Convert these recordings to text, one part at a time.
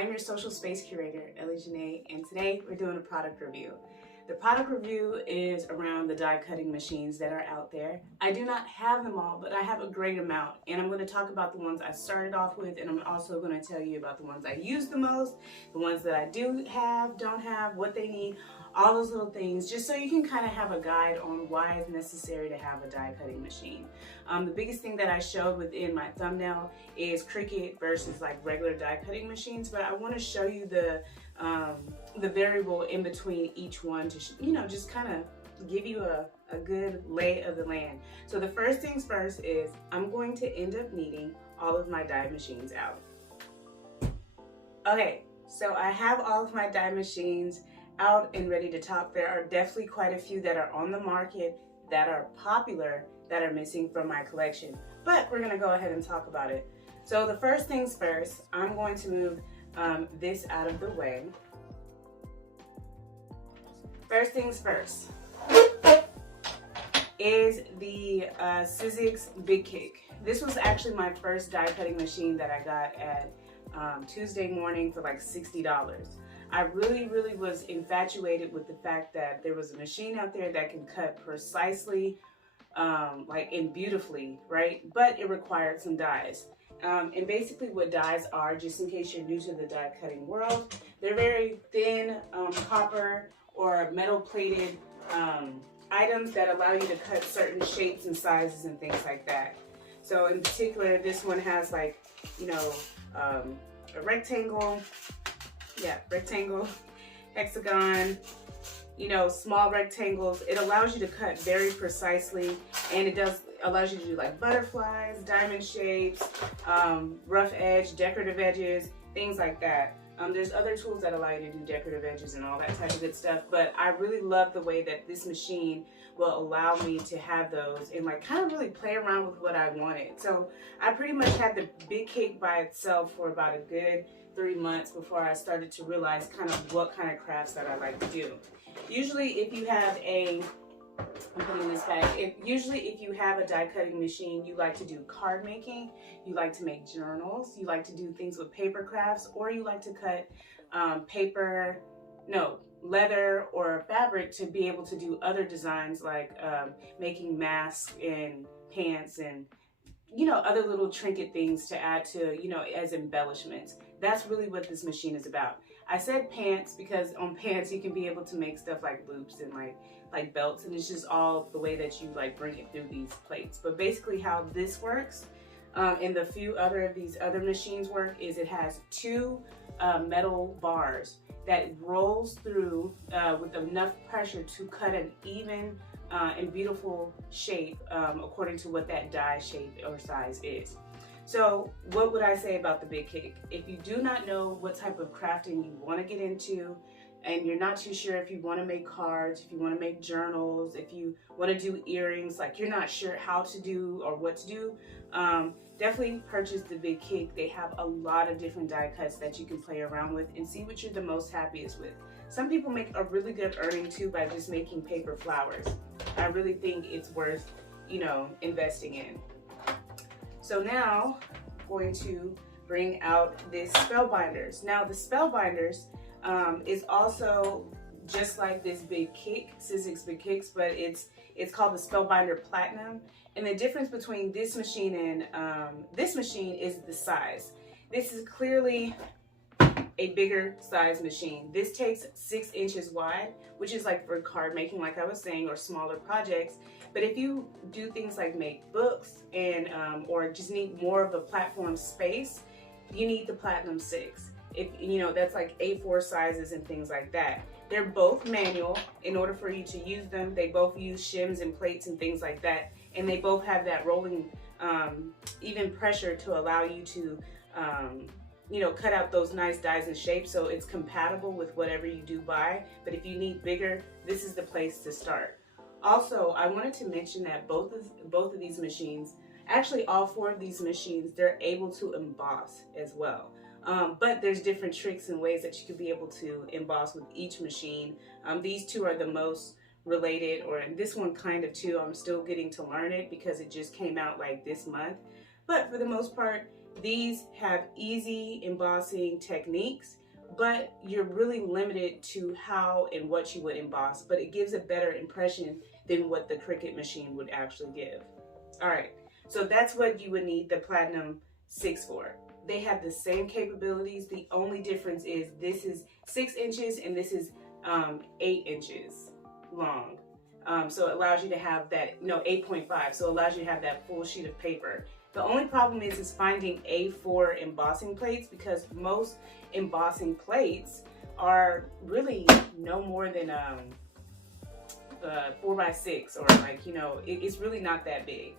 I'm your Social Space Curator, Ellie Jńe, and today we're doing a product review. The product review is around the die cutting machines that are out there. I do not have them all, but I have a great amount, and I'm going to talk about the ones I started off with, and I'm also going to tell you about the ones I use the most, the ones that I do have, don't have, what they need, all those little things, just so you can kind of have a guide on why it's necessary to have a die cutting machine. The biggest thing that I showed within my thumbnail is Cricut versus like regular die cutting machines, but I want to show you the variable in between each one to, just kind of give you a good lay of the land. So the first things first is I'm going to end up needing all of my die machines out. Okay, so I have all of my die machines out and ready to talk. There are definitely quite a few that are on the market that are popular that are missing from my collection, but we're going to go ahead and talk about it. So the first things first, I'm going to move this out of the way. First things first is the Izzix Big Kick. This was actually my first die cutting machine that I got at Tuesday morning for like $60. I really was infatuated with the fact that there was a machine out there that can cut precisely, and beautifully, right? But it required some dies. And basically what dies are, just in case you're new to the die cutting world, they're very thin copper or metal plated items that allow you to cut certain shapes and sizes and things like that. So in particular, this one has like, a rectangle, rectangle, hexagon, small rectangles. It allows you to cut very precisely, and it allows you to do like butterflies, diamond shapes, rough edge, decorative edges, things like that. There's other tools that allow you to do decorative edges and all that type of good stuff, but I really love the way that this machine will allow me to have those and like kind of really play around with what I wanted. So I pretty much had the Big Kick by itself for about a good 3 months before I started to realize kind of what kind of crafts that I like to do. Usually if you have I'm putting this back. Usually if you have a die cutting machine, you like to do card making, you like to make journals, you like to do things with paper crafts, or you like to cut leather or fabric to be able to do other designs like making masks and pants and other little trinket things to add to, as embellishments. That's really what this machine is about. I said pants because on pants you can be able to make stuff like loops and like belts, and it's just all the way that you like bring it through these plates. But basically how this works and the few other of these other machines work is it has two metal bars that rolls through with enough pressure to cut an even and beautiful shape according to what that die shape or size is. So what would I say about the Big Kick? If you do not know what type of crafting you want to get into, and you're not too sure if you want to make cards, if you want to make journals, if you want to do earrings, like you're not sure how to do or what to do, definitely purchase the Big Kick. They have a lot of different die cuts that you can play around with and see what you're the most happiest with. Some people make a really good earning too by just making paper flowers. I really think it's worth, investing in. So now I'm going to bring out this Spellbinders. Now the Spellbinders is also just like this Big Kick, Izzix Big Kicks, but it's called the Spellbinder Platinum. And the difference between this machine and this machine is the size. This is clearly a bigger size machine. This takes 6 inches wide, which is like for card making, like I was saying, or smaller projects. But if you do things like make books and or just need more of a platform space, you need the Platinum 6. If that's like A4 sizes and things like that. They're both manual. In order for you to use them, they both use shims and plates and things like that, and they both have that rolling even pressure to allow you to cut out those nice dies and shapes, so it's compatible with whatever you do buy. But if you need bigger, this is the place to start. Also, I wanted to mention that both of these machines, actually all 4 of these machines, they're able to emboss as well. But there's different tricks and ways that you could be able to emboss with each machine. These two are the most related, or this one kind of too. I'm still getting to learn it because it just came out like this month. But for the most part, These have easy embossing techniques, but you're really limited to how and what you would emboss, but it gives a better impression than what the Cricut machine would actually give. All right, so that's what you would need the Platinum 6 for. They have the same capabilities. The only difference is this is 6 inches and this is 8 inches long. So it allows you to have that, 8.5, so it allows you to have that full sheet of paper. The only problem is finding A4 embossing plates, because most embossing plates are really no more than 4x6, or like, it's really not that big.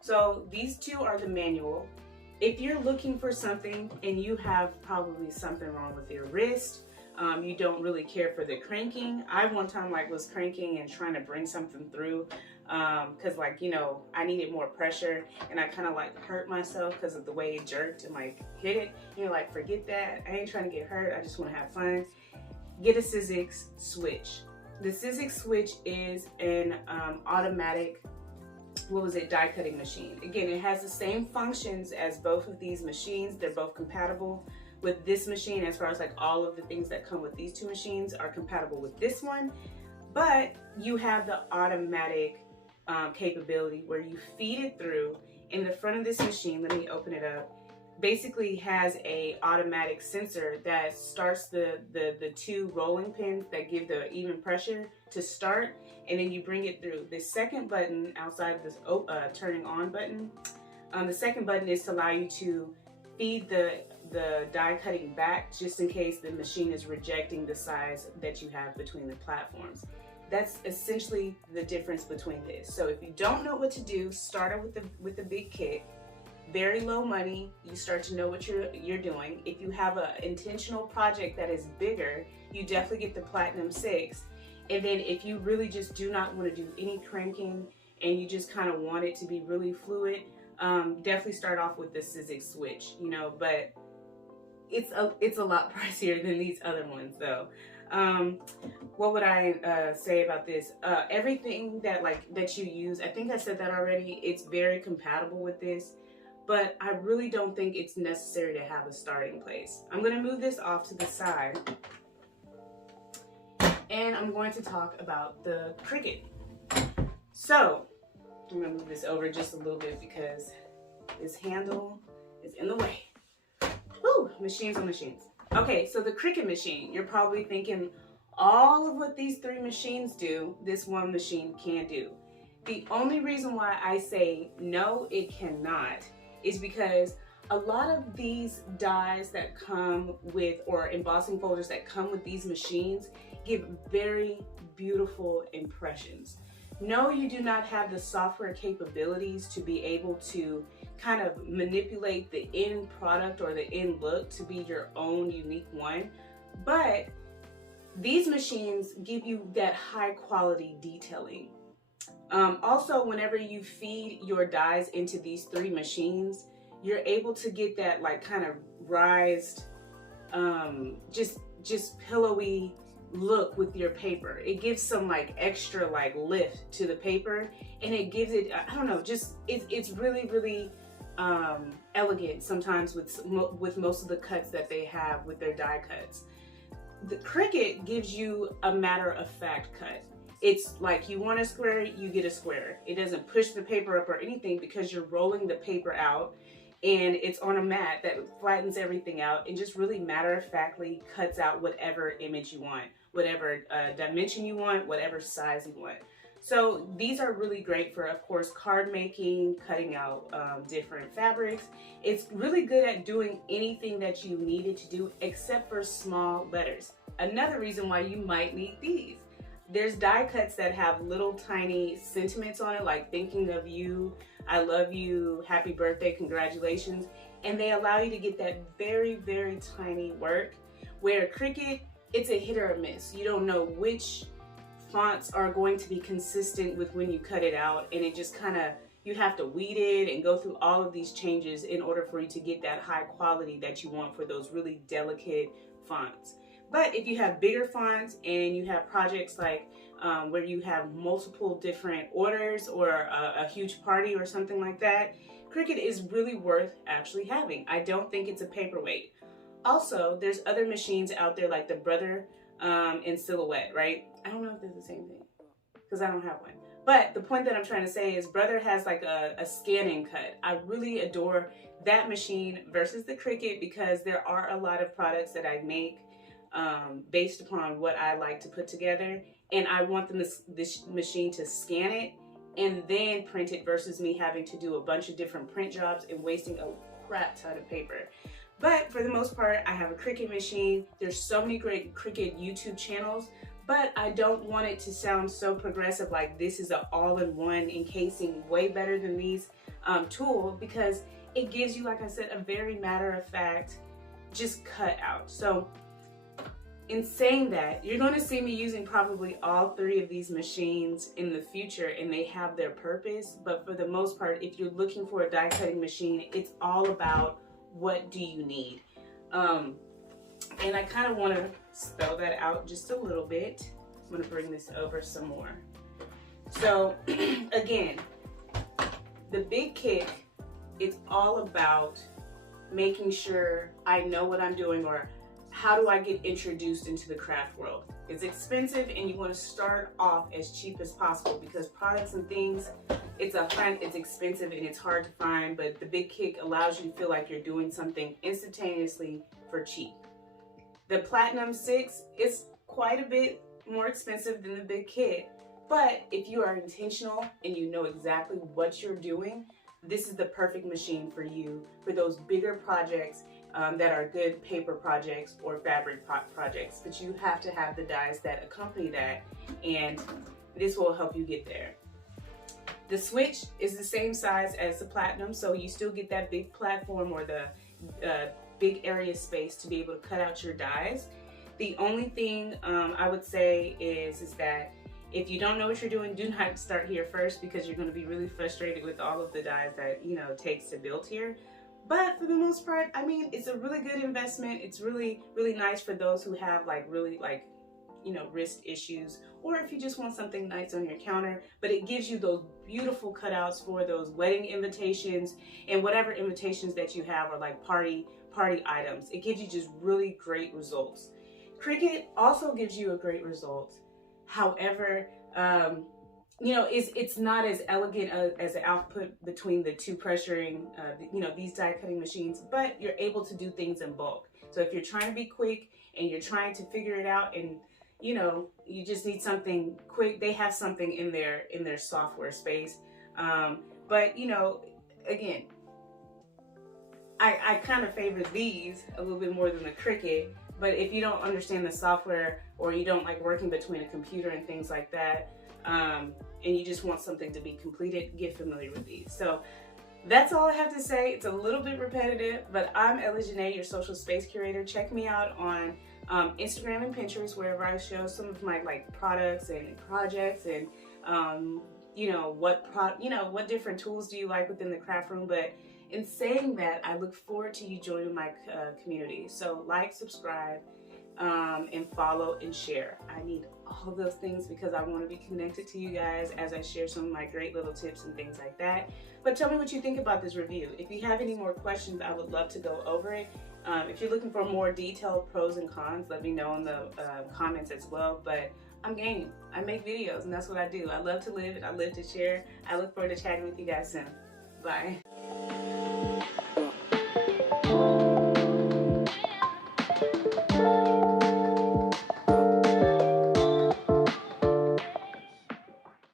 So these two are the manual. If you're looking for something and you have probably something wrong with your wrist, you don't really care for the cranking. I one time was cranking and trying to bring something through because I needed more pressure, and I kind of hurt myself because of the way it jerked and hit it. You're like, forget that. I ain't trying to get hurt. I just want to have fun. Get a izzix switch. The izzix switch is an automatic, die cutting machine. Again, it has the same functions as both of these machines. They're both compatible with this machine, as far as all of the things that come with these two machines are compatible with this one, but you have the automatic capability where you feed it through. In the front of this machine, let me open it up, basically has a automatic sensor that starts the two rolling pins that give the even pressure to start, and then you bring it through. The second button outside of this turning on button, the second button is to allow you to feed the die cutting back, just in case the machine is rejecting the size that you have between the platforms. That's essentially the difference between this. So if you don't know what to do, start out with the big kit. Very low money, you start to know what you're doing. If you have an intentional project that is bigger, you definitely get the Platinum 6. And then if you really just do not want to do any cranking and you just kind of want it to be really fluid, definitely start off with the izzix switch, but it's a lot pricier than these other ones though. What would I say about this? Everything that you use, I think I said that already, it's very compatible with this, but I really don't think it's necessary to have a starting place. I'm going to move this off to the side, and I'm going to talk about the Cricut. So I'm going to move this over just a little bit because this handle is in the way. Woo, machines on machines. Okay, so the Cricut machine, you're probably thinking all of what these three machines do, this one machine can do. The only reason why I say no, it cannot, is because a lot of these dies that come with, or embossing folders that come with these machines, give very beautiful impressions. No, you do not have the software capabilities to be able to kind of manipulate the end product or the end look to be your own unique one, but these machines give you that high quality detailing. Also, whenever you feed your dies into these three machines, you're able to get that kind of rised, just pillowy look with your paper. It gives some extra lift to the paper, and it gives it, I don't know, just it's really, really elegant sometimes with most of the cuts that they have with their die cuts. The Cricut gives you a matter-of-fact cut. It's you want a square, you get a square. It doesn't push the paper up or anything, because you're rolling the paper out, and it's on a mat that flattens everything out and just really matter-of-factly cuts out whatever image you want, whatever dimension you want, whatever size you want. So these are really great for, of course, card making, cutting out different fabrics. It's really good at doing anything that you need it to do, except for small letters. Another reason why you might need these. There's die cuts that have little tiny sentiments on it, like thinking of you, I love you, happy birthday, congratulations. And they allow you to get that very, very tiny work, where Cricut, it's a hit or a miss. You don't know which fonts are going to be consistent with when you cut it out, and it just you have to weed it and go through all of these changes in order for you to get that high quality that you want for those really delicate fonts. But if you have bigger fonts and you have projects like where you have multiple different orders or a huge party or something like that, Cricut is really worth actually having. I don't think it's a paperweight. Also, there's other machines out there like the Brother and Silhouette, right? I don't know if they're the same thing because I don't have one. But the point that I'm trying to say is Brother has like a scanning cut. I really adore that machine versus the Cricut because there are a lot of products that I make based upon what I like to put together, and I want this machine to scan it and then print it versus me having to do a bunch of different print jobs and wasting a crap ton of paper. But for the most part, I have a Cricut machine. There's so many great Cricut YouTube channels, but I don't want it to sound so progressive like this is an all-in-one encasing way better than these tool, because it gives you, like I said, a very matter-of-fact just cut out. So in saying that, you're going to see me using probably all three of these machines in the future, and they have their purpose. But for the most part, if you're looking for a die cutting machine, it's all about what do you need. And I kind of want to spell that out just a little bit. I'm going to bring this over some more. So again, the big kick, it's all about making sure I know what I'm doing, or how do I get introduced into the craft world. It's expensive and you want to start off as cheap as possible, because products and things, it's expensive and it's hard to find, but the big kick allows you to feel like you're doing something instantaneously for cheap. The Platinum 6 is quite a bit more expensive than the big kit, but if you are intentional and you know exactly what you're doing, this is the perfect machine for you for those bigger projects that are good paper projects or fabric projects. But you have to have the dies that accompany that, and this will help you get there. The switch is the same size as the Platinum, so you still get that big platform or the big area space to be able to cut out your dies. The only thing I would say is that if you don't know what you're doing, do not start here first, because you're going to be really frustrated with all of the dies that it takes to build here. But for the most part, I mean, it's a really good investment. It's really, really nice for those who have wrist issues, or if you just want something nice on your counter. But it gives you those beautiful cutouts for those wedding invitations and whatever invitations that you have, or like party items. It gives you just really great results. Cricut also gives you a great result. However, it's not as elegant as the output between the two pressuring, these die cutting machines, but you're able to do things in bulk. So if you're trying to be quick and you're trying to figure it out, and you just need something quick, they have something in their software space. But again, I kind of favor these a little bit more than the Cricut. But if you don't understand the software, or you don't like working between a computer and things like that, and you just want something to be completed, get familiar with these. So that's all I have to say. It's a little bit repetitive, but I'm Ellie Jńe, your social space curator. Check me out on Instagram and Pinterest, wherever I show some of my products and projects, and what different tools do you like within the craft room. But in saying that, I look forward to you joining my community. So like, subscribe, and follow and share. I need all those things because I want to be connected to you guys as I share some of my great little tips and things like that. But tell me what you think about this review. If you have any more questions, I would love to go over it. If you're looking for more detailed pros and cons, let me know in the comments as well. But I'm game. I make videos, and that's what I do. I love to live and I live to share. I look forward to chatting with you guys soon. Bye.